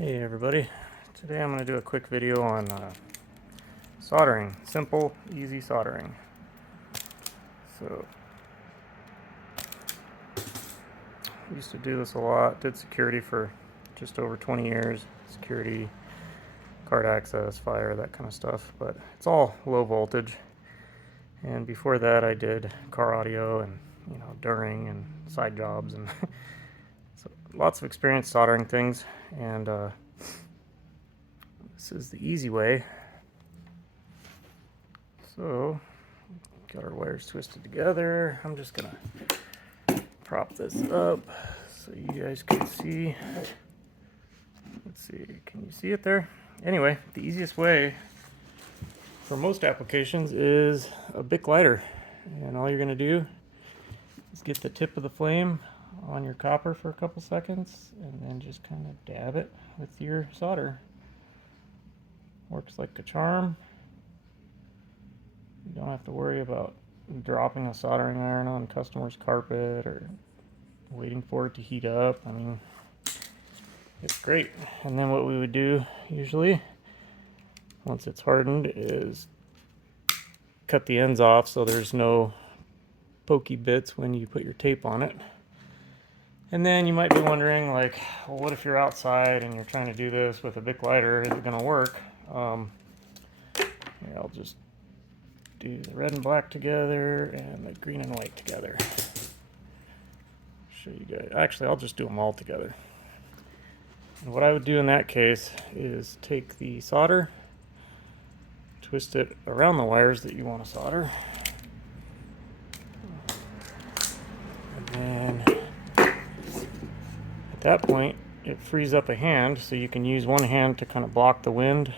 Hey everybody, today I'm going to do a quick video on soldering, simple, easy soldering. So, I used to do this a lot, did security for just over 20 years, security, card access, fire, that kind of stuff, but it's all low voltage. And before that I did car audio and, during and side jobs, and so lots of experience soldering things, and this is the easy way. So, got our wires twisted together. I'm just gonna prop this up so you guys can see. Let's see, can you see it there? Anyway, the easiest way for most applications is a Bic lighter. And all you're gonna do is get the tip of the flame on your copper for a couple seconds and then just kind of dab it with your solder. Works like a charm. You don't have to worry about dropping a soldering iron on customer's carpet or waiting for it to heat up. I mean, it's great. And then what we would do usually, once it's hardened, is cut the ends off so there's no pokey bits when you put your tape on it. And then you might be wondering, like, well, what if you're outside and you're trying to do this with a Bic lighter? Is it going to work? Here, I'll just do the red and black together and the green and white together. Show you guys. Actually, I'll just do them all together. And what I would do in that case is take the solder, twist it around the wires that you want to solder, and then at that point it frees up a hand, so you can use one hand to kind of block the wind.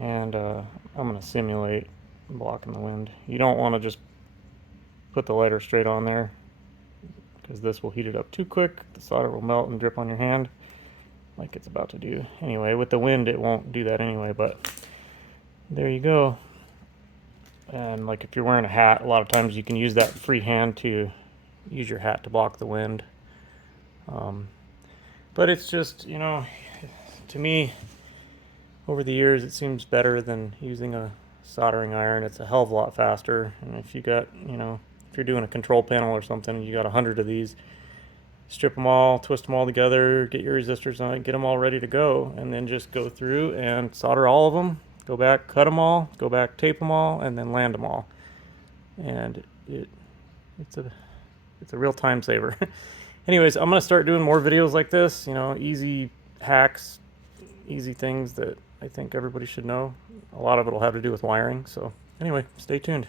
And I'm going to simulate blocking the wind. You don't want to just put the lighter straight on there, because this will heat it up too quick. The solder will melt and drip on your hand like it's about to do. Anyway, with the wind it won't do that anyway, but there you go. And like if you're wearing a hat, a lot of times you can use that free hand to use your hat to block the wind. But it's just, to me, over the years it seems better than using a soldering iron. It's a hell of a lot faster. And if you got, if you're doing a control panel or something, you got 100 of these, strip them all, twist them all together, get your resistors on it, get them all ready to go, and then just go through and solder all of them, go back, cut them all, go back, tape them all, and then land them all. And it's a real time saver. Anyways, I'm going to start doing more videos like this, easy hacks, easy things that I think everybody should know. A lot of it will have to do with wiring. So anyway, stay tuned.